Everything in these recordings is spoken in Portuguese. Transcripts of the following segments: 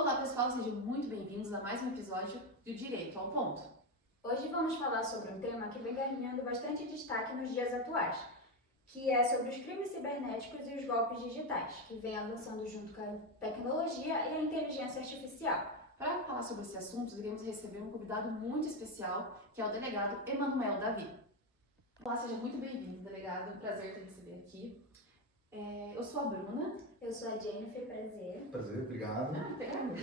Olá pessoal, sejam muito bem-vindos a mais um episódio do Direito ao Ponto. Hoje vamos falar sobre um tema que vem ganhando bastante destaque nos dias atuais, que é sobre os crimes cibernéticos e os golpes digitais, que vem avançando junto com a tecnologia e a inteligência artificial. Para falar sobre esse assunto, iremos receber um convidado muito especial, que é o delegado Emanuel Davi. Olá, seja muito bem-vindo, delegado, prazer te receber aqui. Eu sou a Bruna. Eu sou a Jennifer, prazer. Prazer, obrigado. Obrigada.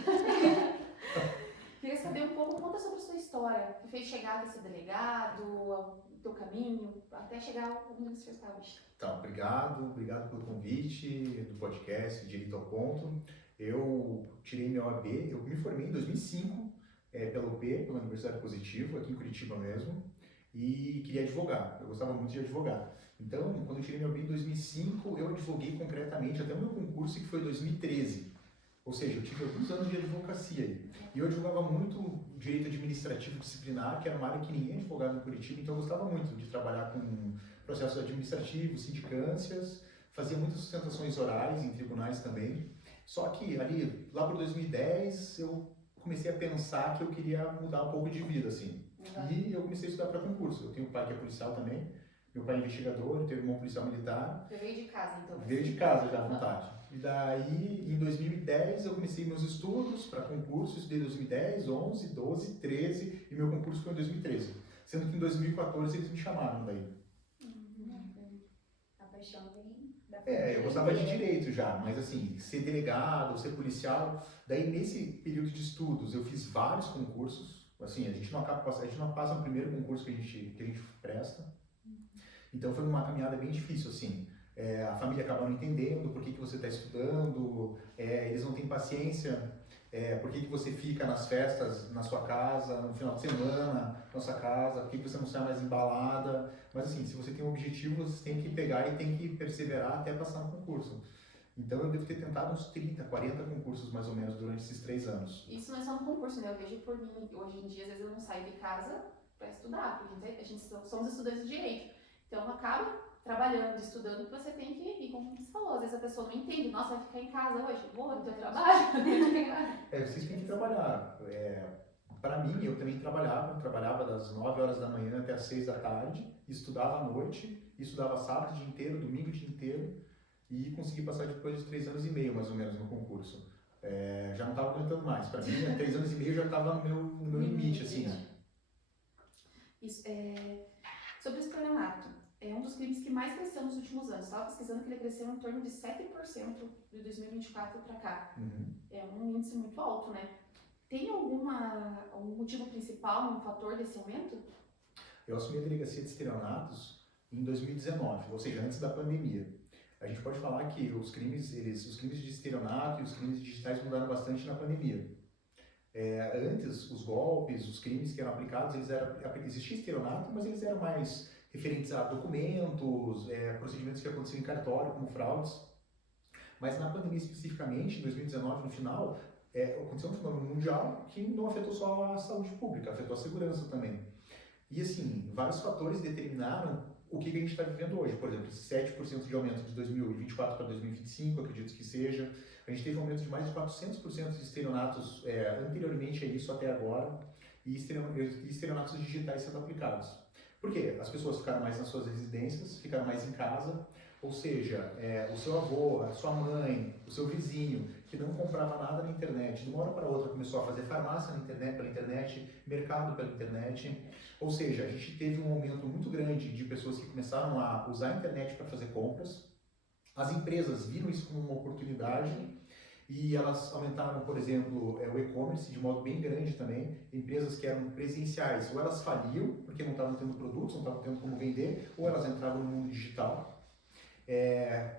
Queria saber um pouco, conta sobre a sua história, que fez chegar a ser delegado, o teu caminho, até chegar onde você está hoje. Então, obrigado pelo convite do podcast Direito ao Ponto. Eu tirei minha OAB, eu me formei em 2005 pela UP, pela Universidade Positivo, aqui em Curitiba mesmo, e queria advogar, eu gostava muito de advogar. Então, quando eu tirei minha OAB em 2005, eu advoguei concretamente até o meu concurso, que foi em 2013. Ou seja, eu tive alguns anos de advocacia aí. E eu advogava muito direito administrativo disciplinar, que era uma área que ninguém advogava em Curitiba, então eu gostava muito de trabalhar com processos administrativos, sindicâncias, fazia muitas sustentações orais em tribunais também. Só que ali, lá por 2010, eu comecei a pensar que eu queria mudar um pouco de vida, assim. E eu comecei a estudar para concurso. Eu tenho um pai que é policial também, meu pai é investigador, eu tenho um irmão policial militar. Você veio de casa, então? Veio de casa já, à vontade. E daí, em 2010, eu comecei meus estudos para concurso, estudei em 2010, 11, 12, 13, e meu concurso foi em 2013. Sendo que em 2014 eles me chamaram daí. A paixão vem da Eu gostava de direito já, mas assim, ser delegado, ser policial. Daí, nesse período de estudos, eu fiz vários concursos. Assim, a gente não passa no primeiro concurso que a gente presta. Então, foi uma caminhada bem difícil, assim. A família acaba não entendendo por que você está estudando, eles não têm paciência, por que você fica nas festas na sua casa, no final de semana, na sua casa, por que você não sai mais embalada. Mas assim, se você tem um objetivo, você tem que pegar e tem que perseverar até passar no concurso. Então eu devo ter tentado uns 30, 40 concursos mais ou menos durante esses 3 anos. Isso não é só um concurso, né? Eu vejo por mim, hoje em dia, às vezes eu não saio de casa para estudar, porque a gente somos estudantes de direito. Então acaba trabalhando, estudando, que você tem que ir, como você falou, às vezes a pessoa não entende, nossa, vai ficar em casa hoje, vou no teu trabalho. Vocês têm que trabalhar. Para mim, eu também trabalhava das 9 horas da manhã até as 6 da tarde, estudava à noite, estudava sábado o dia inteiro, domingo o dia inteiro, e consegui passar depois de 3 anos e meio, mais ou menos, no concurso. Já não estava aguentando mais. Para mim, 3 anos e meio já estava no meu limite, assim. Isso, sobre o estelionato. É um dos crimes que mais cresceu nos últimos anos. Estava pesquisando que ele cresceu em torno de 7% de 2024 para cá. Uhum. É um índice muito alto, né? Tem algum motivo principal, um fator desse aumento? Eu assumi a delegacia de estelionatos em 2019, ou seja, antes da pandemia. A gente pode falar que os crimes de estelionato e os crimes digitais mudaram bastante na pandemia. Antes, os golpes, os crimes que eram aplicados, existia estelionato, mas eles eram mais referentes a documentos, procedimentos que aconteciam em cartório, como fraudes. Mas na pandemia especificamente, em 2019, no final, aconteceu um fenômeno mundial que não afetou só a saúde pública, afetou a segurança também. E assim, vários fatores determinaram o que a gente está vivendo hoje. Por exemplo, esse 7% de aumento de 2024 para 2025, acredito que seja. A gente teve um aumento de mais de 400% de estelionatos anteriormente a isso até agora, e estelionatos digitais sendo aplicados. Por quê? As pessoas ficaram mais nas suas residências, ficaram mais em casa, ou seja, o seu avô, a sua mãe, o seu vizinho, que não comprava nada na internet, de uma hora para outra começou a fazer farmácia pela internet, mercado pela internet, ou seja, a gente teve um aumento muito grande de pessoas que começaram a usar a internet para fazer compras. As empresas viram isso como uma oportunidade e elas aumentaram, por exemplo, o e-commerce de modo bem grande também. Empresas que eram presenciais, ou elas faliam porque não estavam tendo produtos, não estavam tendo como vender, ou elas entravam no mundo digital.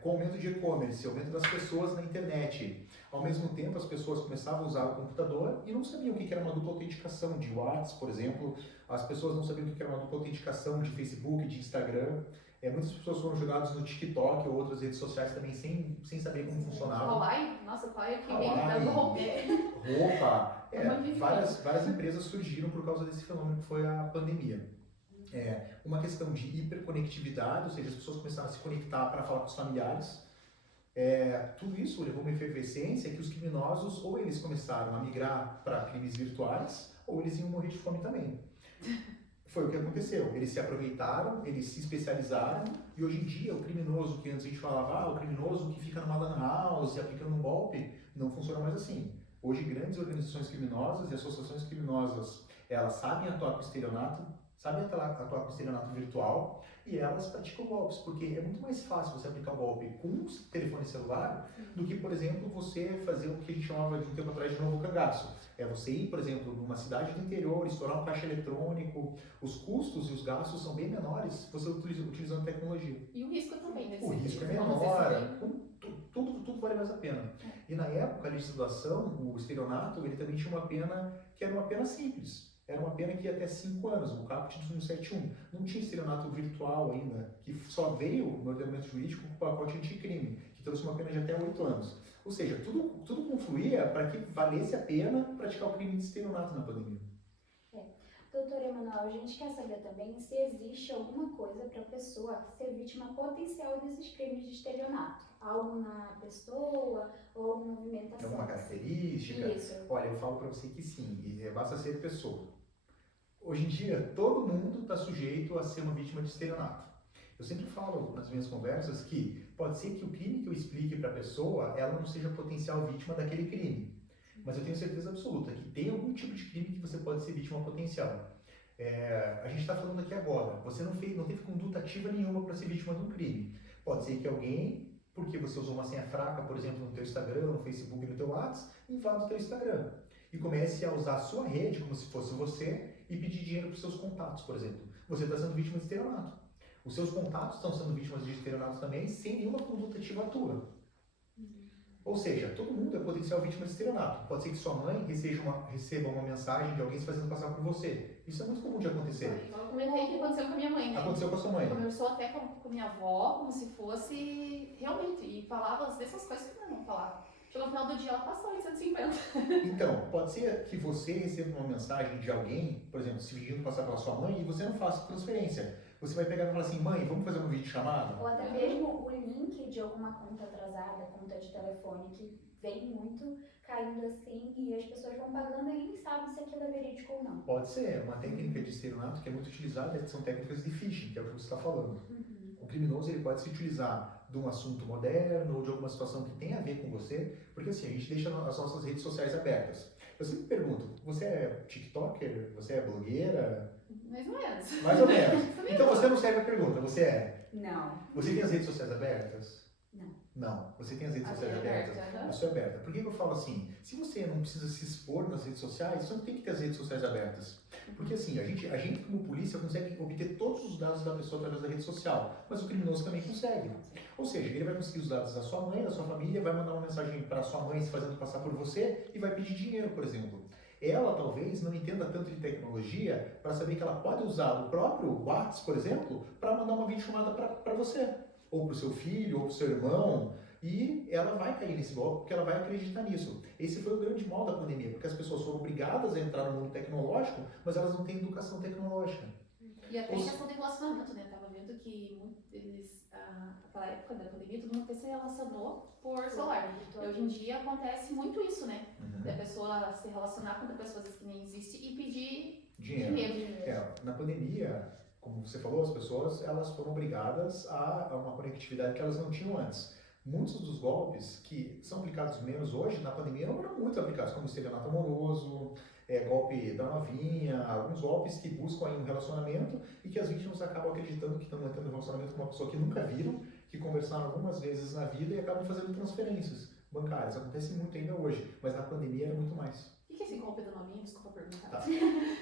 Com o aumento de e-commerce, aumento das pessoas na internet, ao mesmo tempo as pessoas começavam a usar o computador e não sabiam o que era uma dupla autenticação de WhatsApp, por exemplo. As pessoas não sabiam o que era uma dupla autenticação de Facebook, de Instagram. Muitas pessoas foram jogadas no TikTok ou outras redes sociais também sem saber como funcionava. Hawaii? Nossa, Hawaii é que vem da roupa. Várias empresas surgiram por causa desse fenômeno que foi a pandemia. Uma questão de hiperconectividade, ou seja, as pessoas começaram a se conectar para falar com os familiares. Tudo isso levou uma efervescência que os criminosos, ou eles começaram a migrar para crimes virtuais, ou eles iam morrer de fome também. Foi o que aconteceu. Eles se aproveitaram, eles se especializaram, e hoje em dia o criminoso que antes a gente falava, o criminoso que fica numa lan house aplicando um golpe, não funciona mais assim. Hoje grandes organizações criminosas e associações criminosas, elas sabem atuar com estelionato, sabem atuar com estelionato virtual, e elas praticam golpes, porque é muito mais fácil você aplicar um golpe com um telefone celular do que, por exemplo, você fazer o que a gente chamava de um tempo atrás de novo cangaço. É você ir, por exemplo, numa cidade do interior, estourar um caixa eletrônico, os custos e os gastos são bem menores você utilizando tecnologia. E o risco também, né? O risco é menor, tudo vale mais a pena. E na época, a legislação, o estelionato, ele também tinha uma pena que era uma pena simples. Era uma pena que ia até 5 anos, o caput de 171. Não tinha estelionato virtual ainda, que só veio no ordenamento jurídico com o pacote anticrime, que trouxe uma pena de até 8 anos. Ou seja, tudo confluía para que valesse a pena praticar o crime de estelionato na pandemia. Doutor Emanuel, a gente quer saber também se existe alguma coisa para a pessoa ser vítima potencial desses crimes de estelionato. Algo na pessoa ou alguma movimentação. Alguma característica? Isso. Olha, eu falo para você que sim, e basta ser pessoa. Hoje em dia, todo mundo está sujeito a ser uma vítima de estelionato. Eu sempre falo nas minhas conversas que pode ser que o crime que eu explique para a pessoa, ela não seja potencial vítima daquele crime. Mas eu tenho certeza absoluta que tem algum tipo de crime que você pode ser vítima potencial. A gente está falando aqui agora, você não teve conduta ativa nenhuma para ser vítima de um crime. Pode ser que alguém, porque você usou uma senha fraca, por exemplo, no teu Instagram, no Facebook, no teu WhatsApp, invada o teu Instagram e comece a usar a sua rede como se fosse você e pedir dinheiro para os seus contatos, por exemplo. Você está sendo vítima de estelionato. Os seus contatos estão sendo vítimas de estelionato também, sem nenhuma conduta ativa tua. Ou seja, todo mundo é potencial vítima de estelionato. Pode ser que sua mãe receba uma mensagem de alguém se fazendo passar por você. Isso é muito comum de acontecer. Eu comentei que aconteceu com a minha mãe, né? Aconteceu com a sua mãe. Conversou até com a minha avó, como se fosse realmente, e falava as mesmas coisas que eu não falava. Chegou no final do dia, ela passou em 150. Então, pode ser que você receba uma mensagem de alguém, por exemplo, se pedindo passar pela sua mãe, e você não faça transferência. Você vai pegar e falar assim, mãe, vamos fazer uma videochamada? Ou até mesmo o link de alguma conta atrasada, conta de telefone, que vem muito caindo assim e as pessoas vão pagando e nem sabem se aquilo é verídico ou não. Pode ser. Uma técnica de estelionato que é muito utilizada são técnicas de phishing, que é o que você está falando. O criminoso ele pode se utilizar de um assunto moderno ou de alguma situação que tem a ver com você, porque assim, a gente deixa as nossas redes sociais abertas. Eu sempre pergunto, você é tiktoker? Você é blogueira? Mais ou menos. Mais ou menos. Então você não serve a pergunta, você é? Não. Você tem as redes sociais abertas? Não. Não. Você tem as redes A sociais minha é abertas? aberta, aham. A sua é aberta. Por que eu falo assim? Se você não precisa se expor nas redes sociais, você não tem que ter as redes sociais abertas. Porque assim, a gente como polícia consegue obter todos os dados da pessoa através da rede social, mas o criminoso também consegue. Ou seja, ele vai conseguir os dados da sua mãe, da sua família, vai mandar uma mensagem para sua mãe se fazendo passar por você e vai pedir dinheiro, por exemplo. Ela talvez não entenda tanto de tecnologia para saber que ela pode usar o próprio WhatsApp, por exemplo, para mandar uma videochamada para você, ou para o seu filho, ou para o seu irmão, e ela vai cair nesse golpe porque ela vai acreditar nisso. Esse foi o grande mal da pandemia, porque as pessoas foram obrigadas a entrar no mundo tecnológico, mas elas não têm educação tecnológica. E até em questão de relacionamento, né? Eu tava vendo que naquela época da pandemia, todo mundo se relacionou por celular. E hoje em dia acontece muito isso, né? Da pessoa se relacionar com outras pessoas que nem existe e pedir dinheiro. Na pandemia, como você falou, as pessoas elas foram obrigadas a uma conectividade que elas não tinham antes. Muitos dos golpes que são aplicados menos hoje, na pandemia, não eram muito aplicados, como estelionato amoroso, golpe da novinha, alguns golpes que buscam aí um relacionamento e que as vítimas acabam acreditando que estão entrando em um relacionamento com uma pessoa que nunca viram, que conversaram algumas vezes na vida e acabam fazendo transferências bancárias. Acontece muito ainda hoje, mas na pandemia era muito mais. O que é esse golpe da novinha? Desculpa perguntar. Tá.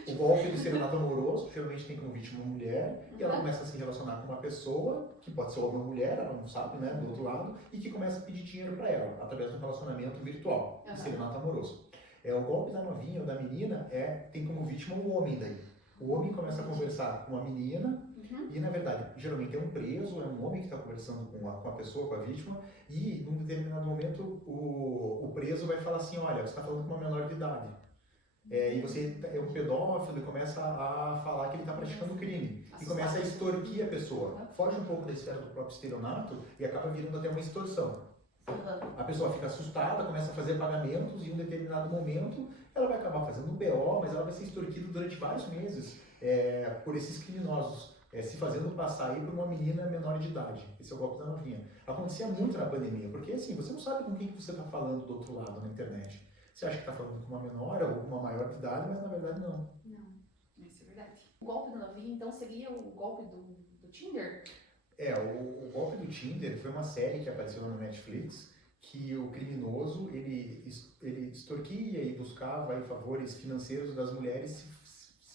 O golpe do estelionato amoroso geralmente tem como vítima uma mulher e ela começa a se relacionar com uma pessoa, que pode ser uma mulher, ela não sabe, né, do outro lado, e que começa a pedir dinheiro para ela, através de um relacionamento virtual, estelionato amoroso. O golpe da novinha ou da menina tem como vítima o homem daí. O homem começa a conversar com a menina e, na verdade, geralmente é um preso, é um homem que está conversando com a pessoa, com a vítima, e, num determinado momento, o preso vai falar assim, olha, você está falando com uma menor de idade. E você é um pedófilo e começa a falar que ele está praticando crime. E começa a extorquir a pessoa. Foge um pouco da esfera do próprio estelionato e acaba virando até uma extorsão. Uhum. A pessoa fica assustada, começa a fazer pagamentos e em um determinado momento ela vai acabar fazendo um BO, mas ela vai ser extorquida durante vários meses por esses criminosos, se fazendo passar aí por uma menina menor de idade. Esse é o golpe da novinha. Acontecia muito na pandemia, porque assim, você não sabe com quem que você está falando do outro lado na internet. Você acha que está falando com uma menor ou com uma maior de idade, mas na verdade não. Não. Isso é verdade. O golpe da novinha, então, seria o golpe do Tinder? O golpe do Tinder foi uma série que apareceu na Netflix que o criminoso, ele extorquia e buscava aí favores financeiros das mulheres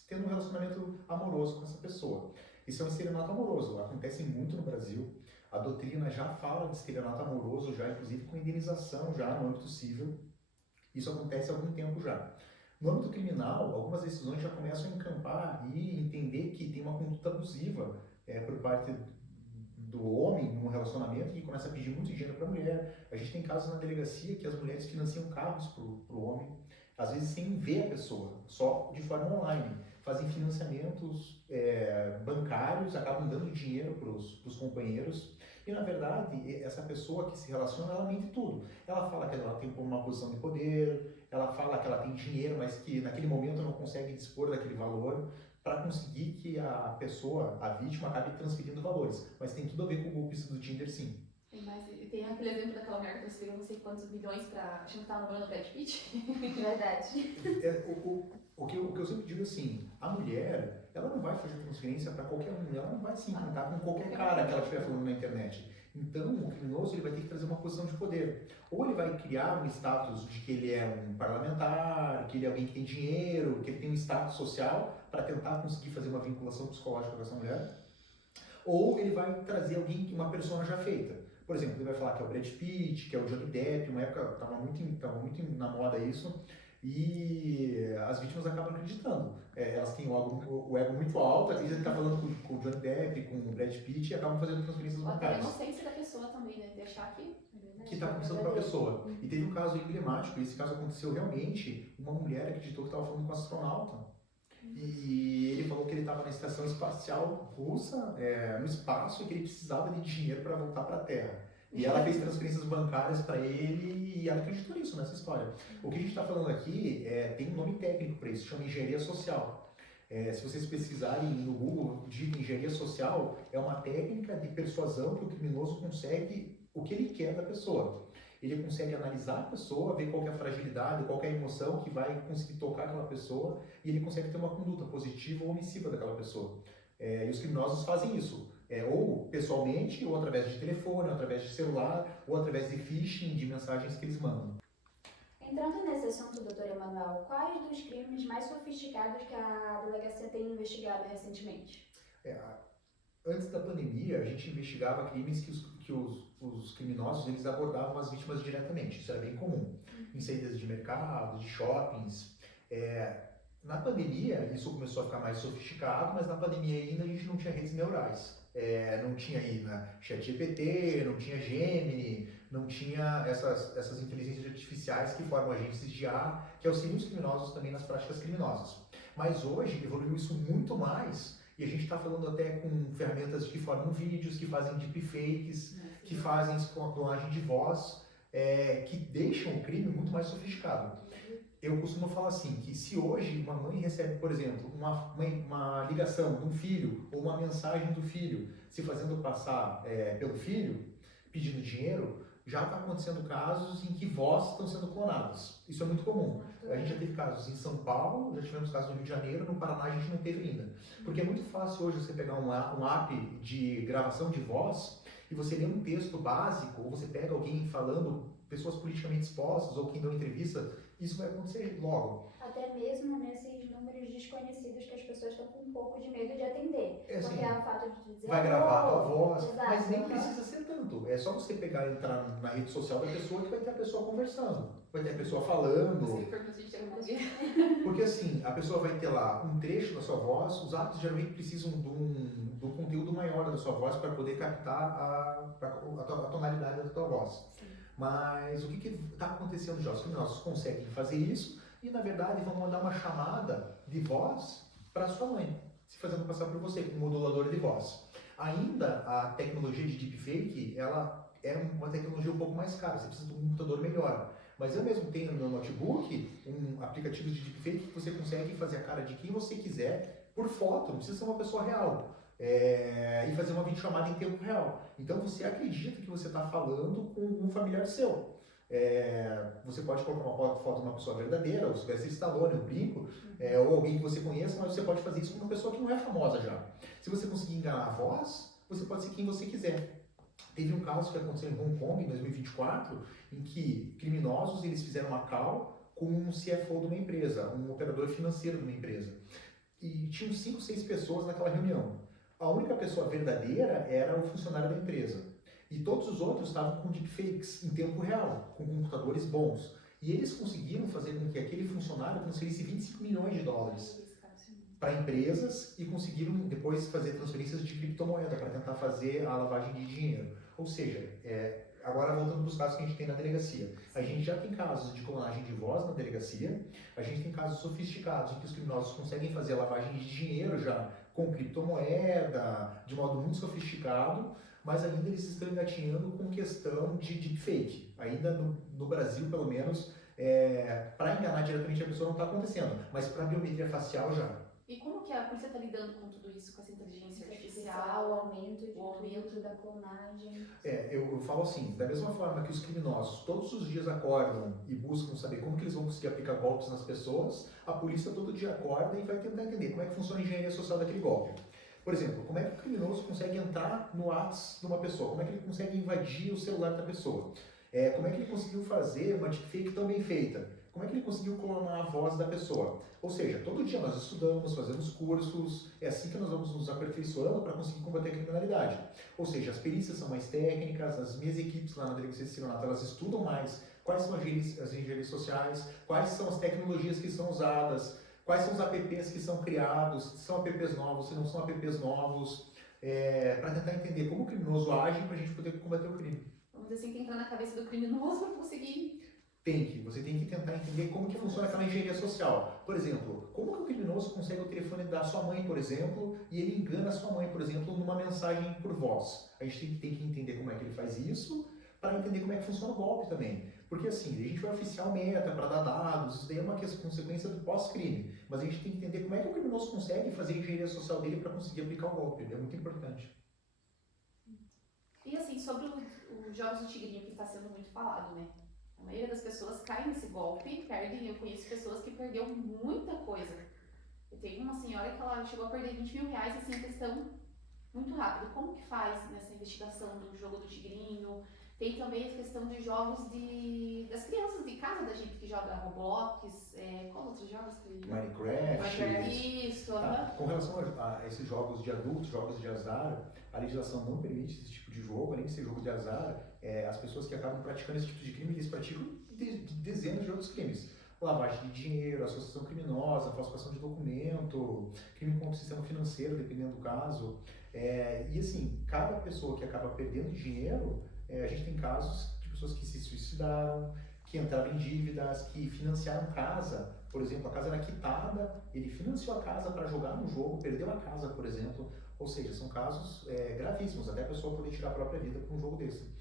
tendo um relacionamento amoroso com essa pessoa. Isso é um estelionato amoroso, acontece muito no Brasil. A doutrina já fala de estelionato amoroso, já inclusive com indenização já no âmbito civil. Isso acontece há algum tempo já. No âmbito criminal, algumas decisões já começam a encampar e entender que tem uma conduta abusiva por parte do homem num relacionamento que começa a pedir muito dinheiro para a mulher. A gente tem casos na delegacia que as mulheres financiam carros para o homem, às vezes sem ver a pessoa, só de forma online. Fazem financiamentos bancários, acabam dando dinheiro para os companheiros. E na verdade, essa pessoa que se relaciona, ela mente tudo. Ela fala que ela tem uma posição de poder, ela fala que ela tem dinheiro, mas que naquele momento não consegue dispor daquele valor, para conseguir que a pessoa, a vítima, acabe transferindo valores. Mas tem tudo a ver com o golpista do Tinder, sim. Tem aquele exemplo daquela mulher que transferiu não sei quantos milhões pra achando que tava namorando o Brad Pitt. Verdade. O que eu sempre digo assim, a mulher, ela não vai fazer transferência para qualquer um, ela não vai se encantar com qualquer cara que ela estiver falando na internet. Então, o criminoso ele vai ter que trazer uma posição de poder. Ou ele vai criar um status de que ele é um parlamentar, que ele é alguém que tem dinheiro, que ele tem um status social para tentar conseguir fazer uma vinculação psicológica com essa mulher. Ou ele vai trazer alguém, uma persona já feita. Por exemplo, ele vai falar que é o Brad Pitt, que é o Johnny Depp, uma época estava muito na moda isso, e as vítimas acabam acreditando. Elas têm o ego muito alto, às vezes ele está falando com o Johnny Depp, com o Brad Pitt, e acabam fazendo transferências Ou até a bancárias. inocência da pessoa também, né? De achar que está conversando com a pessoa. E teve um caso emblemático, e esse caso aconteceu realmente, uma mulher acreditou que estava falando com um astronauta. E ele falou que ele estava na estação espacial russa, no espaço, e que ele precisava de dinheiro para voltar para a Terra. E ela fez transferências bancárias para ele e ela acreditou nisso, nessa história. O que a gente está falando aqui tem um nome técnico para isso, chama engenharia social. Se vocês pesquisarem no Google, de engenharia social, é uma técnica de persuasão que o criminoso consegue o que ele quer da pessoa. Ele consegue analisar a pessoa, ver qual que é a fragilidade, qual que é a emoção que vai conseguir tocar aquela pessoa, e ele consegue ter uma conduta positiva ou omissiva daquela pessoa. E os criminosos fazem isso, ou pessoalmente, ou através de telefone, ou através de celular, ou através de phishing, de mensagens que eles mandam. Entrando nesse assunto, doutor Emanuel, quais dos crimes mais sofisticados que a delegacia tem investigado recentemente? Antes da pandemia, a gente investigava crimes que os criminosos eles abordavam as vítimas diretamente. Isso era bem comum. Em saídas de mercado, de shoppings. Na pandemia, isso começou a ficar mais sofisticado, mas na pandemia ainda a gente não tinha redes neurais. Não tinha aí ChatGPT, não tinha Gemini, não tinha essas inteligências artificiais que formam agentes de IA, que auxiliam os criminosos também nas práticas criminosas. Mas hoje evoluiu isso muito mais. E a gente está falando até com ferramentas que formam vídeos, que fazem deepfakes, que fazem com a clonagem de voz, que deixam o crime muito mais sofisticado. Eu costumo falar assim, que se hoje uma mãe recebe, por exemplo, uma ligação de um filho, ou uma mensagem do filho, se fazendo passar pelo filho, pedindo dinheiro, já está acontecendo casos em que vozes estão sendo clonadas. Isso é muito comum. A gente já teve casos em São Paulo, já tivemos casos no Rio de Janeiro, no Paraná a gente não teve ainda. Porque é muito fácil hoje você pegar um app de gravação de voz e você lê um texto básico, ou você pega alguém falando, pessoas politicamente expostas, ou quem deu entrevista, isso vai acontecer logo. Até mesmo nesses números desconhecidos que as pessoas estão com um pouco de medo de atender. Porque é o fato de dizer... Vai gravar a tua voz, exato, mas nem precisa ser tanto. É só você pegar e entrar na rede social da pessoa que vai ter a pessoa conversando. Vai ter a pessoa falando. Porque assim, a pessoa vai ter lá um trecho da sua voz, os apps geralmente precisam de um conteúdo maior da sua voz para poder captar a tonalidade da tua voz. Sim. Mas o que está acontecendo já? Os criminosos conseguem fazer isso e, na verdade, vão mandar uma chamada de voz para sua mãe, se fazendo passar por você, com um modulador de voz. Ainda a tecnologia de deepfake, ela é uma tecnologia um pouco mais cara, você precisa de um computador melhor. Mas eu mesmo tenho no meu notebook um aplicativo de deepfake que você consegue fazer a cara de quem você quiser por foto, não precisa ser uma pessoa real. E fazer uma videochamada em tempo real. Então você acredita que você está falando com um familiar seu. Você pode colocar uma foto de uma pessoa verdadeira, ou Sylvester Stallone, eu brinco, ou alguém que você conheça, mas você pode fazer isso com uma pessoa que não é famosa já. Se você conseguir enganar a voz, você pode ser quem você quiser. Teve um caso que aconteceu em Hong Kong, em 2024, em que criminosos eles fizeram uma call com um CFO de uma empresa, um operador financeiro de uma empresa. E tinham 5, 6 pessoas naquela reunião. A única pessoa verdadeira era o funcionário da empresa. E todos os outros estavam com deepfakes em tempo real, com computadores bons. E eles conseguiram fazer com que aquele funcionário transferisse 25 milhões de dólares para empresas e conseguiram depois fazer transferências de criptomoeda para tentar fazer a lavagem de dinheiro. Ou seja, agora voltando para os casos que a gente tem na delegacia. A gente já tem casos de clonagem de voz na delegacia, a gente tem casos sofisticados em que os criminosos conseguem fazer a lavagem de dinheiro já com criptomoeda, de modo muito sofisticado, mas ainda eles estão engatinhando com questão de deepfake. Ainda no Brasil, pelo menos, para enganar diretamente a pessoa não está acontecendo, mas para biometria facial já. E como que a polícia está lidando com tudo isso, com essa inteligência O artificial? aumento de tudo, da clonagem. Eu falo assim, da mesma forma que os criminosos todos os dias acordam e buscam saber como que eles vão conseguir aplicar golpes nas pessoas, a polícia todo dia acorda e vai tentar entender como é que funciona a engenharia social daquele golpe. Por exemplo, como é que o criminoso consegue entrar no WhatsApp de uma pessoa? Como é que ele consegue invadir o celular da pessoa? Como é que ele conseguiu fazer uma deepfake tão bem feita? Como é que ele conseguiu clonar a voz da pessoa? Ou seja, todo dia nós estudamos, fazemos cursos, é assim que nós vamos nos aperfeiçoando para conseguir combater a criminalidade. Ou seja, as perícias são mais técnicas, as minhas equipes lá na Delegacia de Estelionato, elas estudam mais quais são as engenharias sociais, quais são as tecnologias que são usadas, quais são os apps que são criados, se são apps novos, se não são apps novos, para tentar entender como o criminoso age para a gente poder combater o crime. Vamos dizer assim, tem que entrar na cabeça do criminoso para conseguir... Você tem que tentar entender como que funciona aquela engenharia social. Por exemplo, como que o criminoso consegue o telefone da sua mãe, por exemplo, e ele engana a sua mãe, por exemplo, numa mensagem por voz. A gente tem que entender como é que ele faz isso, para entender como é que funciona o golpe também. Porque assim, a gente vai oficiar o meta para dar dados, isso daí é uma consequência do pós-crime. Mas a gente tem que entender como é que o criminoso consegue fazer a engenharia social dele para conseguir aplicar o golpe. É muito importante. E assim, sobre os jogos do tigrinho, que está sendo muito falado, né? A maioria das pessoas cai nesse golpe, perdem. Eu conheço pessoas que perderam muita coisa. Eu tenho uma senhora que ela chegou a perder 20 mil reais, assim, em questão muito rápido. Como que faz nessa investigação do jogo do tigrinho? Tem também a questão de jogos das crianças de casa da gente que joga Roblox, qual outros jogos que... Minecraft. Isso, Tá. Com relação a esses jogos de adultos, jogos de azar, a legislação não permite esse tipo de jogo, além de ser jogo de azar, as pessoas que acabam praticando esse tipo de crime, eles praticam dezenas de outros crimes. Lavagem de dinheiro, associação criminosa, falsificação de documento, crime contra o sistema financeiro, dependendo do caso. E assim, cada pessoa que acaba perdendo dinheiro, a gente tem casos de pessoas que se suicidaram, que entraram em dívidas, que financiaram casa. Por exemplo, a casa era quitada, ele financiou a casa para jogar no jogo, perdeu a casa, por exemplo. Ou seja, são casos gravíssimos, até a pessoa poder tirar a própria vida por um jogo desse.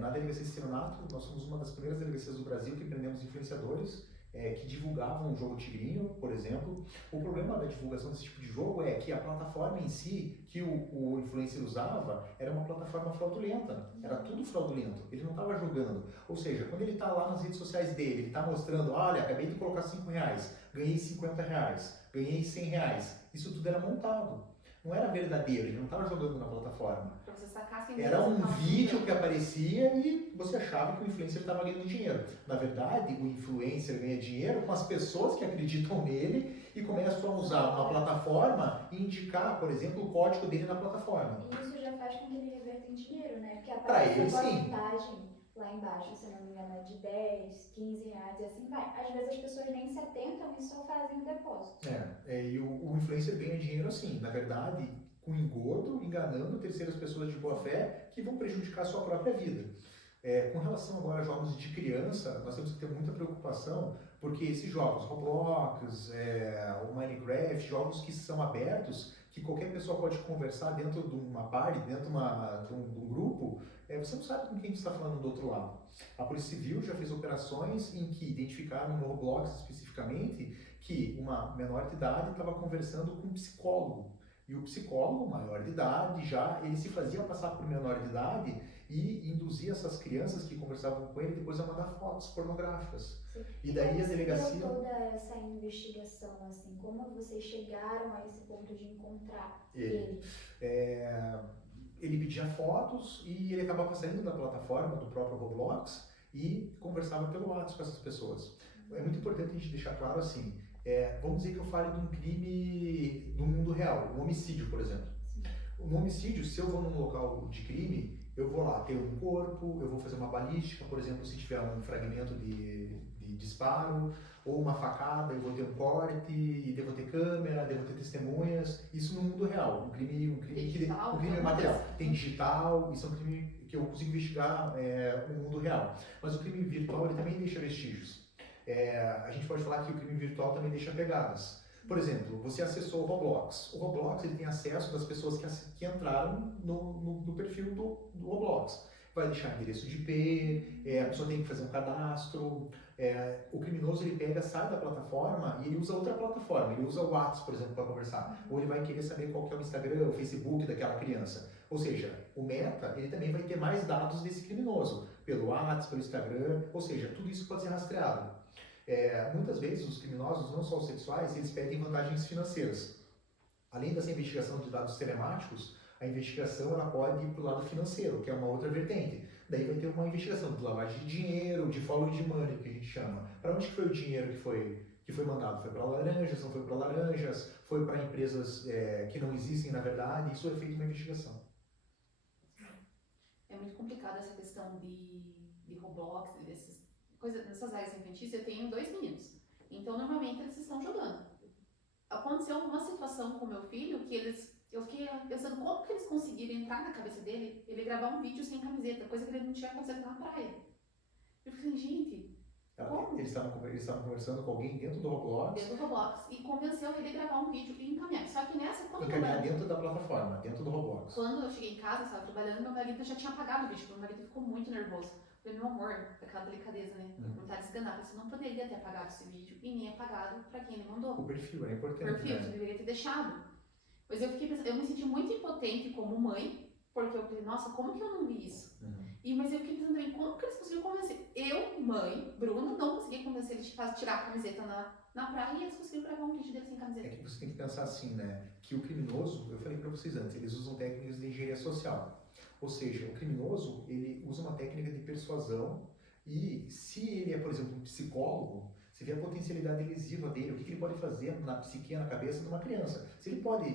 Na Delegacia de Estelionato, nós somos uma das primeiras delegacias do Brasil que prendemos influenciadores que divulgavam o jogo Tigrinho, por exemplo. O problema da divulgação desse tipo de jogo é que a plataforma em si, que o influencer usava, era uma plataforma fraudulenta. Era tudo fraudulento. Ele não estava jogando. Ou seja, quando ele está lá nas redes sociais dele, ele está mostrando, olha, acabei de colocar 5 reais, ganhei 50 reais, ganhei 100 reais. Isso tudo era montado. Não era verdadeiro, ele não estava jogando na plataforma. Pra você sacar sem Era um vídeo que aparecia e você achava que o influencer estava ganhando dinheiro. Na verdade, o influencer ganha dinheiro com as pessoas que acreditam nele e começam a usar uma plataforma e indicar, por exemplo, o código dele na plataforma. E isso já faz com que ele reverta em dinheiro, né? Porque Pra aparece ele, a sim. porcentagem lá embaixo, se não me engano, é de 10, 15 reais e assim vai. Às vezes as pessoas nem se atentam e só fazem o depósito. E o influencer ganha dinheiro assim, na verdade, com engodo, enganando terceiras pessoas de boa fé que vão prejudicar a sua própria vida. Com relação agora a jogos de criança, nós temos que ter muita preocupação, porque esses jogos, Roblox, o Minecraft, jogos que são abertos, que qualquer pessoa pode conversar dentro de uma party, dentro de um grupo, você não sabe com quem você está falando do outro lado. A Polícia Civil já fez operações em que identificaram no Roblox especificamente que uma menor de idade estava conversando com um psicólogo. E o psicólogo, maior de idade, ele se fazia passar por menor de idade e induzia essas crianças que conversavam com ele depois a mandar fotos pornográficas. Sim. E daí a Como delegacia... se deu toda essa investigação, assim, como vocês chegaram a esse ponto de encontrar ele? Ele pedia fotos e ele acabava saindo da plataforma do próprio Roblox e conversava pelo WhatsApp com essas pessoas. É muito importante a gente deixar claro assim, vamos dizer que eu fale de um crime do mundo real, um homicídio, por exemplo. Sim. No homicídio, se eu vou num local de crime, eu vou lá ter um corpo, eu vou fazer uma balística, por exemplo, se tiver um fragmento de disparo, ou uma facada, eu vou ter um corte, e devo ter câmera, devo ter testemunhas, isso no mundo real, um crime material. Tem digital, isso é um crime que eu consigo investigar no mundo real. Mas o crime virtual, ele também deixa vestígios. A gente pode falar que o crime virtual também deixa pegadas. Por exemplo, você acessou o Roblox. O Roblox ele tem acesso das pessoas que entraram no perfil do Roblox. Vai deixar endereço de IP, a pessoa tem que fazer um cadastro. O criminoso ele pega, sai da plataforma e ele usa outra plataforma. Ele usa o WhatsApp, por exemplo, para conversar. Ou ele vai querer saber qual que é o Instagram, o Facebook daquela criança. Ou seja, o Meta ele também vai ter mais dados desse criminoso. Pelo WhatsApp, pelo Instagram. Ou seja, tudo isso pode ser rastreado. Muitas vezes os criminosos, não só os sexuais, eles pedem vantagens financeiras. Além dessa investigação de dados telemáticos, a investigação ela pode ir para o lado financeiro, que é uma outra vertente. Daí vai ter uma investigação de lavagem de dinheiro, de follow de money, que a gente chama. Para onde que foi o dinheiro que foi mandado? Foi para laranjas, não foi para laranjas? Foi para empresas que não existem na verdade? Isso é feito uma investigação. É muito complicado essa questão de Roblox, dessas áreas infantis. Eu tenho 2 meninos, então normalmente eles estão jogando. Aconteceu uma situação com meu filho que eu fiquei pensando como que eles conseguiram entrar na cabeça dele, ele gravar um vídeo sem camiseta, coisa que ele não tinha camiseta na praia. Eu falei, gente, como? Eles estavam conversando com alguém dentro do Roblox. Dentro do Roblox, e convenceu ele a gravar um vídeo e encaminhar. Só que nessa, Dentro da plataforma, dentro do Roblox. Quando eu cheguei em casa, estava trabalhando, meu marido já tinha apagado o vídeo, meu marido ficou muito nervoso. Eu falei, meu amor, aquela delicadeza, né? Não tá desganado, você não poderia ter apagado esse vídeo e nem apagado pra quem ele mandou. O perfil é importante. O perfil, você deveria ter deixado. Pois eu me senti muito impotente como mãe, porque eu falei, nossa, como que eu não vi isso? Mas eu fiquei pensando também, como que eles conseguiram convencer? Eu, mãe, Bruna, não consegui convencer eles de tirar a camiseta na praia e eles conseguiram gravar um vídeo deles sem camiseta. É que você tem que pensar assim, né? Que o criminoso, eu falei pra vocês antes, eles usam técnicas de engenharia social. Ou seja, o criminoso, ele usa uma técnica de persuasão e se ele é, por exemplo, um psicólogo, você vê a potencialidade lesiva dele, o que ele pode fazer na psique, na cabeça de uma criança. Se ele pode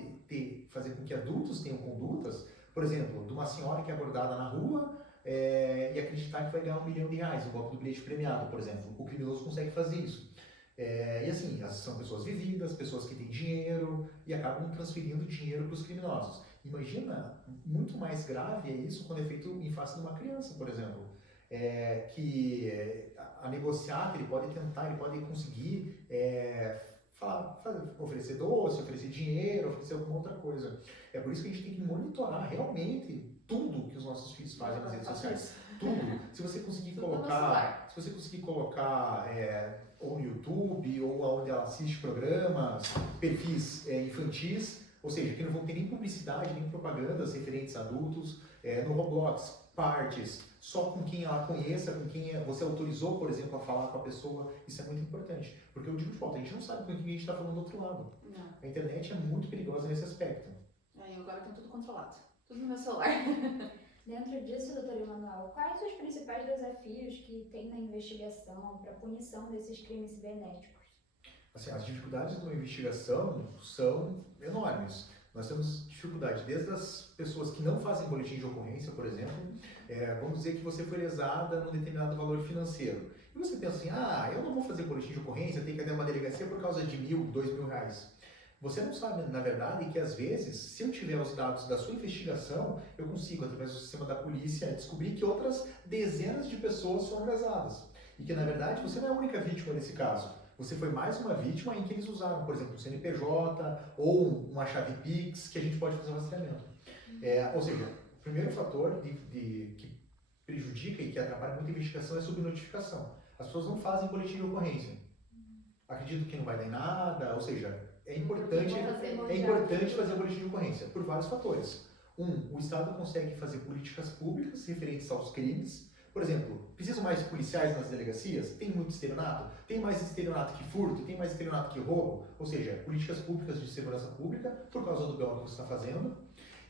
fazer com que adultos tenham condutas, por exemplo, de uma senhora que é abordada na rua e acreditar que vai ganhar R$1 milhão, o golpe do bilhete premiado, por exemplo. O criminoso consegue fazer isso. E assim, são pessoas vividas, pessoas que têm dinheiro e acabam transferindo dinheiro para os criminosos. Imagina, muito mais grave é isso quando é feito em face de uma criança, por exemplo. A negociar, que ele pode tentar, ele pode conseguir oferecer doce, oferecer dinheiro, oferecer alguma outra coisa. É por isso que a gente tem que monitorar realmente tudo que os nossos filhos fazem nas redes sociais. Tudo. Se você conseguir colocar ou no YouTube, ou onde ela assiste programas, perfis infantis, ou seja, que não vão ter nem publicidade, nem propagandas referentes a adultos, no Roblox, partes, só com quem ela conheça, com quem você autorizou, por exemplo, a falar com a pessoa, isso é muito importante. Porque eu digo de volta, a gente não sabe com quem a gente está falando do outro lado. Não. A internet é muito perigosa nesse aspecto. Eu agora tenho tudo controlado, tudo no meu celular. Dentro disso, doutor Emanuel, quais os principais desafios que tem na investigação para a punição desses crimes cibernéticos? Assim, as dificuldades de uma investigação são enormes. Nós temos dificuldade desde as pessoas que não fazem boletim de ocorrência, por exemplo. Vamos dizer que você foi lesada num determinado valor financeiro. E você pensa assim, eu não vou fazer boletim de ocorrência, tenho que ir a uma delegacia por causa de R$1.000, R$2.000. Você não sabe, na verdade, que às vezes, se eu tiver os dados da sua investigação, eu consigo, através do sistema da polícia, descobrir que outras dezenas de pessoas foram lesadas. E que, na verdade, você não é a única vítima nesse caso. Você foi mais uma vítima em que eles usaram, por exemplo, um CNPJ ou uma chave Pix, que a gente pode fazer um rastreamento. Ou seja, o primeiro fator que prejudica e que atrapalha muito a investigação é a subnotificação. As pessoas não fazem boletim de ocorrência. Acredito que não vai dar em nada, ou seja, é importante fazer boletim de ocorrência por vários fatores. O Estado consegue fazer políticas públicas referentes aos crimes. Por exemplo, precisam mais policiais nas delegacias? Tem muito estelionato? Tem mais estelionato que furto? Tem mais estelionato que roubo? Ou seja, políticas públicas de segurança pública por causa do BO que você está fazendo.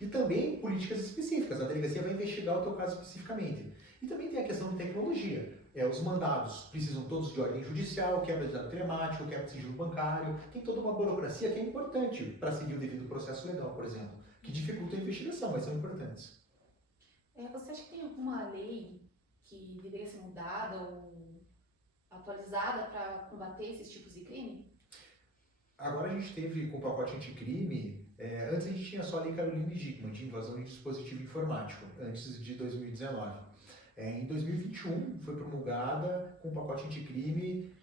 E também políticas específicas. A delegacia vai investigar o teu caso especificamente. E também tem a questão de tecnologia. Os mandados precisam todos de ordem judicial, quebra de dado telemático, quebra de sigilo bancário. Tem toda uma burocracia que é importante para seguir o devido processo legal, por exemplo, que dificulta a investigação, mas são importantes. Você acha que tem alguma lei que deveria ser mudada ou atualizada para combater esses tipos de crime? Agora a gente teve com o pacote anticrime, antes a gente tinha só a Lei Caroline Dickmann, de invasão de dispositivo informático, antes de 2019. Em 2021 foi promulgada com o pacote anticrime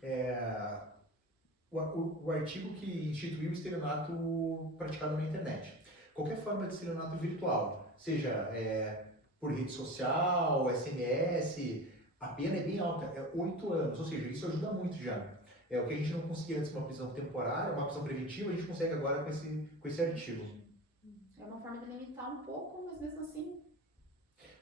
o artigo que instituiu o estelionato praticado na internet. Qualquer forma de estelionato virtual, seja por rede social, SMS, a pena é bem alta, 8 anos, ou seja, isso ajuda muito já. O que a gente não conseguia antes, uma prisão temporária, uma prisão preventiva, a gente consegue agora com esse artigo. É uma forma de limitar um pouco, mas mesmo assim...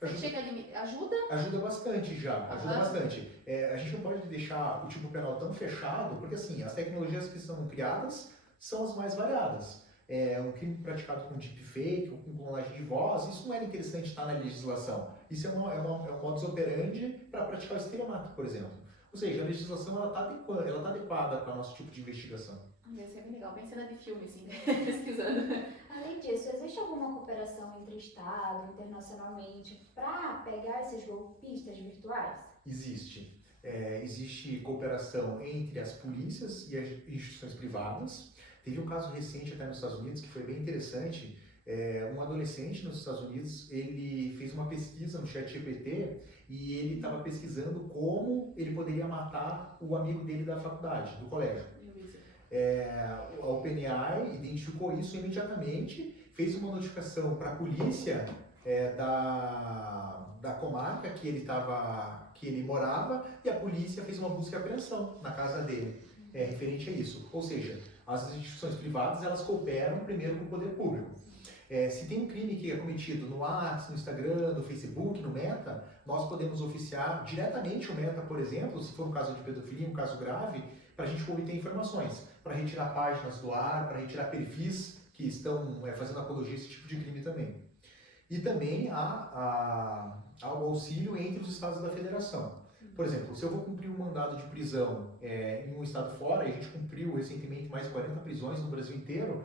Ajuda? Ajuda bastante já, ajuda bastante. A gente não pode deixar o tipo penal tão fechado, porque assim, as tecnologias que são criadas são as mais variadas. Um crime praticado com deepfake, ou com clonagem de voz, isso não era interessante estar na legislação. Isso é um modus operandi para praticar o estelionato, por exemplo. Ou seja, a legislação ela tá adequada para o nosso tipo de investigação. Deve ser bem legal, bem cena de filme, assim, pesquisando. Além disso, existe alguma cooperação entre Estado, internacionalmente, para pegar esses golpistas virtuais? Existe. Existe cooperação entre as polícias e as instituições privadas. Teve um caso recente até nos Estados Unidos que foi bem interessante. Um adolescente nos Estados Unidos, ele fez uma pesquisa no ChatGPT e ele estava pesquisando como ele poderia matar o amigo dele da faculdade, do colégio. A OpenAI identificou isso imediatamente, fez uma notificação para a polícia da comarca que ele morava, e a polícia fez uma busca e apreensão na casa dele, referente a isso. Ou seja, as instituições privadas elas cooperam primeiro com o poder público. Se tem um crime que é cometido no WhatsApp, no Instagram, no Facebook, no Meta, nós podemos oficiar diretamente o Meta, por exemplo, se for um caso de pedofilia, um caso grave, para a gente obter informações, para retirar páginas do ar, para retirar perfis que estão fazendo apologia a esse tipo de crime também. E também há o auxílio entre os estados da federação. Por exemplo, se eu vou cumprir um mandado de prisão em um estado fora, e a gente cumpriu recentemente mais 40 prisões no Brasil inteiro,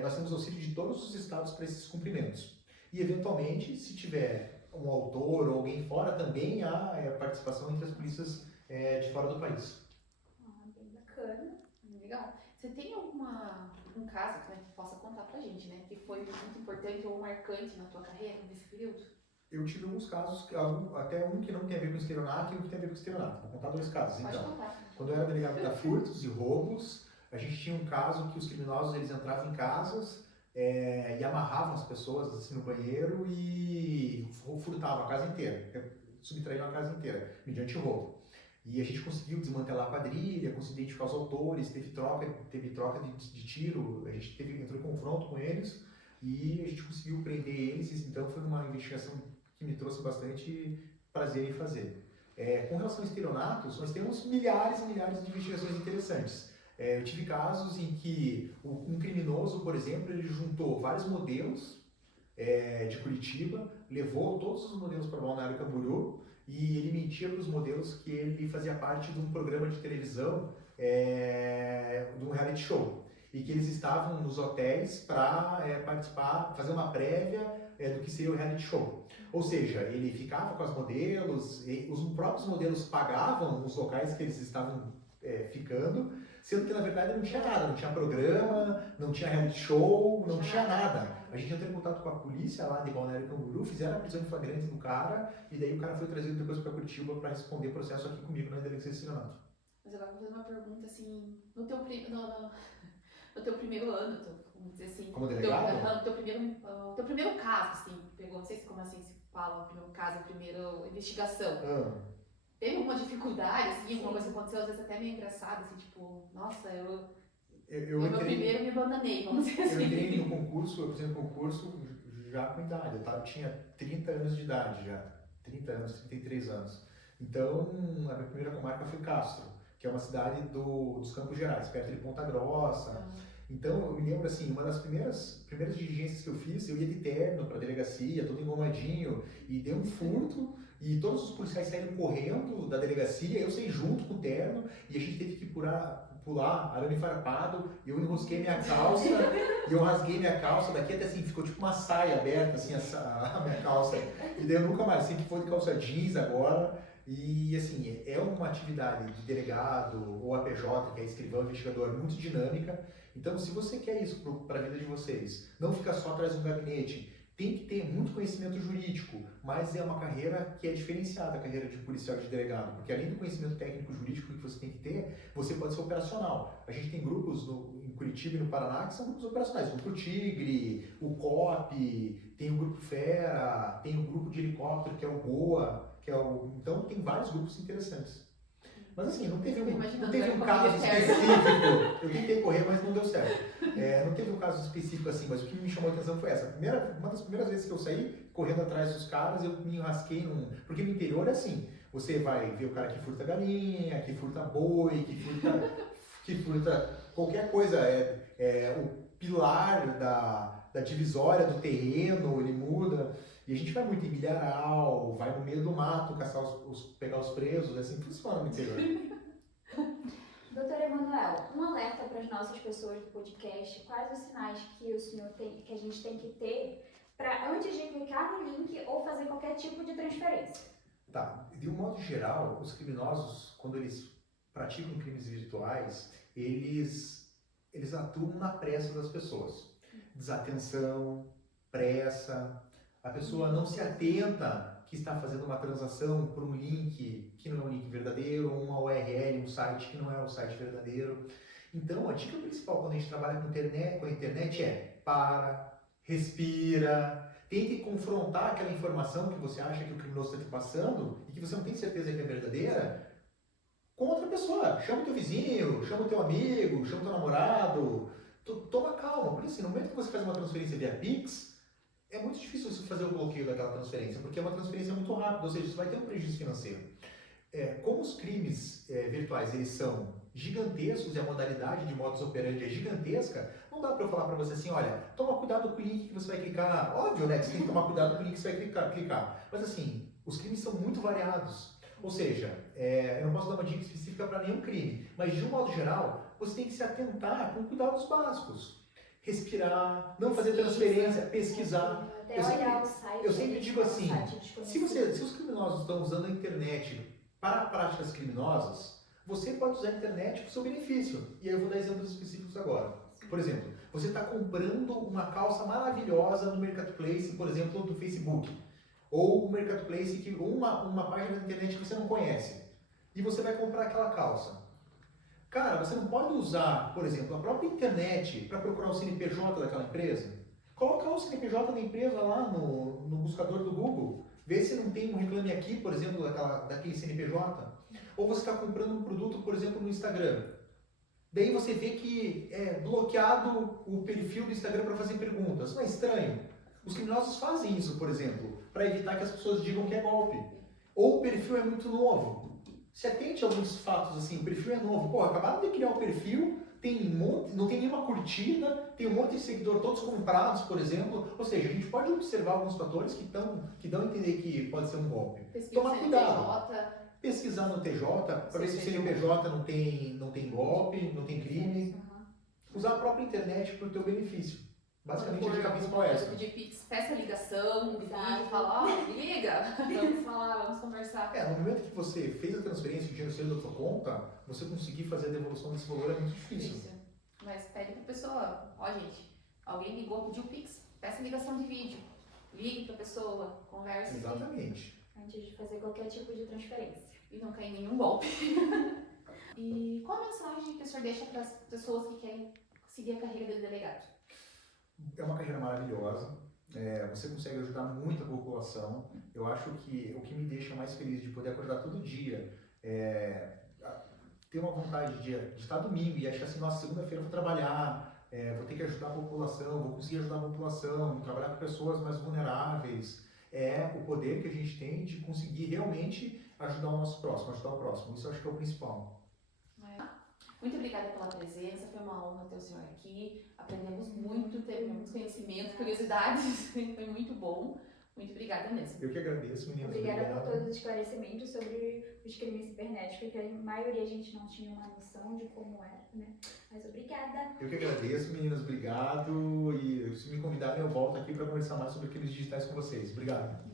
nós temos auxílio de todos os estados para esses cumprimentos. E, eventualmente, se tiver um autor ou alguém fora, também há participação entre as polícias de fora do país. Bem bacana. Legal. Você tem um caso que possa contar pra gente, né? Que foi muito importante ou marcante na tua carreira nesse período? Eu tive alguns casos, até um que não tem a ver com estelionato e um que tem a ver com estelionato. Vou contar 2 casos. Pode então, contar. Quando eu era delegado da furtos e roubos, a gente tinha um caso que os criminosos eles entravam em casas e amarravam as pessoas assim, no banheiro e furtavam a casa inteira, subtraíam a casa inteira, mediante roubo. E a gente conseguiu desmantelar a quadrilha, conseguiu identificar os autores, teve troca de tiro, a gente entrou em confronto com eles e a gente conseguiu prender eles. Então foi uma investigação que me trouxe bastante prazer em fazer. Com relação a estelionatos, nós temos milhares e milhares de investigações interessantes. Eu tive casos em que um criminoso, por exemplo, ele juntou vários modelos de Curitiba, levou todos os modelos para Balneário Camboriú e ele mentia para os modelos que ele fazia parte de um programa de televisão, de um reality show, e que eles estavam nos hotéis para participar, fazer uma prévia do que seria o reality show. Ou seja, ele ficava com as modelos, os próprios modelos pagavam nos locais que eles estavam ficando, sendo que na verdade não tinha nada, não tinha programa, não tinha reality show, não tinha nada. A gente entrou em contato com a polícia lá de Balneário Camboriú, fizeram a prisão em flagrante do cara, e daí o cara foi trazido depois para Curitiba para responder processo aqui comigo na delegacia de estelionato. Mas Mas agora eu vou fazer uma pergunta assim, no teu, no teu primeiro ano, vamos dizer assim. Como delegado? No teu primeiro caso, assim, pegou, não sei se como assim se fala, o primeiro caso, a primeira investigação. Teve alguma dificuldade, assim, alguma coisa que aconteceu, às vezes até meio engraçada, assim, tipo, nossa, eu meu primeiro me abandonei, vamos dizer assim. Eu entrei no concurso, eu fiz o concurso já com idade, eu tinha 30 anos de idade já, 30 anos, 33 anos. Então, a minha primeira comarca foi Castro, que é uma cidade dos Campos Gerais, perto de Ponta Grossa. Então, eu me lembro assim, uma das primeiras diligências que eu fiz, eu ia de terno para a delegacia, todo engomadinho, e deu um furto, e todos os policiais saíram correndo da delegacia, eu saí junto com o terno, e a gente teve que pular arame farpado, eu enrosquei minha calça, e eu rasguei minha calça, daqui até assim, ficou tipo uma saia aberta, assim, a minha calça, e daí eu nunca mais, sempre foi de calça jeans agora, e assim, é uma atividade de delegado, ou APJ, que é escrivão, investigador, muito dinâmica. Então, se você quer isso para a vida de vocês, não ficar só atrás de um gabinete, tem que ter muito conhecimento jurídico, mas é uma carreira que é diferenciada, a carreira de policial e de delegado, porque além do conhecimento técnico jurídico que você tem que ter, você pode ser operacional. A gente tem grupos em Curitiba e no Paraná que são grupos operacionais, o Grupo Tigre, o COP, tem o Grupo Fera, tem o Grupo de Helicóptero, que é o GOA, então tem vários grupos interessantes. Mas assim, não teve um caso específico. Eu tentei correr, mas não deu certo. Não teve um caso específico assim, mas o que me chamou a atenção foi essa. Uma das primeiras vezes que eu saí correndo atrás dos caras, eu me enrasquei Porque no interior é assim, você vai ver o cara que furta galinha, que furta boi, que furta qualquer coisa. O pilar da divisória do terreno, ele muda. E a gente vai muito em milharal, vai no meio do mato caçar pegar os presos, assim funciona no interior. Doutor Emanuel, um alerta para as nossas pessoas do podcast, quais os sinais que o senhor que a gente tem que ter para antes de clicar no link ou fazer qualquer tipo de transferência? Tá, de um modo geral, os criminosos, quando eles praticam crimes virtuais, eles atuam na pressa das pessoas. Desatenção, pressa, a pessoa não se atenta que está fazendo uma transação por um link que não é um link verdadeiro, uma URL, um site que não é um site verdadeiro. Então, a dica principal quando a gente trabalha com a internet é respira, tente confrontar aquela informação que você acha que o criminoso está te passando e que você não tem certeza que é verdadeira com outra pessoa. Chama o teu vizinho, chama o teu amigo, chama o teu namorado. Toma calma, porque assim, no momento que você faz uma transferência via Pix, é muito difícil você fazer o bloqueio daquela transferência, porque é uma transferência muito rápida, ou seja, você vai ter um prejuízo financeiro. Como os crimes virtuais eles são gigantescos e a modalidade de modus operandi é gigantesca, não dá para eu falar para você assim, olha, toma cuidado com o link que você vai clicar. Óbvio, né, que você tem que tomar cuidado com o link que você vai clicar. Mas assim, os crimes são muito variados. Ou seja, eu não posso dar uma dica específica para nenhum crime, mas de um modo geral, você tem que se atentar com cuidados básicos. Respirar, não fazer transferência, pesquisar. Eu sempre digo assim, se os criminosos estão usando a internet para práticas criminosas, você pode usar a internet para o seu benefício. E aí eu vou dar exemplos específicos agora. Por exemplo, você está comprando uma calça maravilhosa no Marketplace, por exemplo, do Facebook. Ou um Marketplace, ou uma página da internet que você não conhece. E você vai comprar aquela calça. Cara, você não pode usar, por exemplo, a própria internet para procurar o CNPJ daquela empresa. Colocar o CNPJ da empresa lá no buscador do Google. Vê se não tem um Reclame Aqui, por exemplo, daquele CNPJ. Ou você está comprando um produto, por exemplo, no Instagram. Daí você vê que é bloqueado o perfil do Instagram para fazer perguntas. Não é estranho? Os criminosos fazem isso, por exemplo, para evitar que as pessoas digam que é golpe. Ou o perfil é muito novo. Se atente a alguns fatos assim, o perfil é novo. Pô, acabaram de criar o perfil, não tem nenhuma curtida, tem um monte de seguidor, todos comprados, por exemplo. Ou seja, a gente pode observar alguns fatores que dão a entender que pode ser um golpe. Toma cuidado. Pesquisar no TJ, para ver se o CNPJ não tem golpe, não tem crime. Usar a própria internet para o teu benefício. Basicamente, a dica principal é essa. Pedir Pix, peça ligação, vídeo, fala, ó, liga, vamos falar, vamos conversar. No momento que você fez a transferência, o dinheiro saiu da sua conta, você conseguir fazer a devolução desse valor é muito difícil. Mas pede pra pessoa, ó gente, alguém ligou, pediu Pix, peça ligação de vídeo. Ligue pra pessoa, converse. Exatamente. Antes de fazer qualquer tipo de transferência. E não cair em nenhum golpe. E qual a mensagem que o senhor deixa para as pessoas que querem seguir a carreira de delegado? É uma carreira maravilhosa, você consegue ajudar muito a população. Eu acho que o que me deixa mais feliz de poder acordar todo dia, ter uma vontade de estar domingo e achar assim, nossa, segunda-feira eu vou trabalhar, vou ter que ajudar a população, vou conseguir ajudar a população, trabalhar com pessoas mais vulneráveis. É o poder que a gente tem de conseguir realmente ajudar o nosso próximo, ajudar o próximo. Isso eu acho que é o principal. Muito obrigada pela presença, foi uma honra ter o senhor aqui. Aprendemos muito, tivemos conhecimento, curiosidades, foi muito bom. Muito obrigada mesmo. Eu que agradeço, meninas. Obrigada Obrigado. por todos os esclarecimentos sobre os crimes cibernéticos, que a maioria a gente não tinha uma noção de como era, né? Mas obrigada. Eu que agradeço, meninas. Obrigado. E se me convidarem, eu volto aqui para conversar mais sobre crimes digitais com vocês. Obrigado.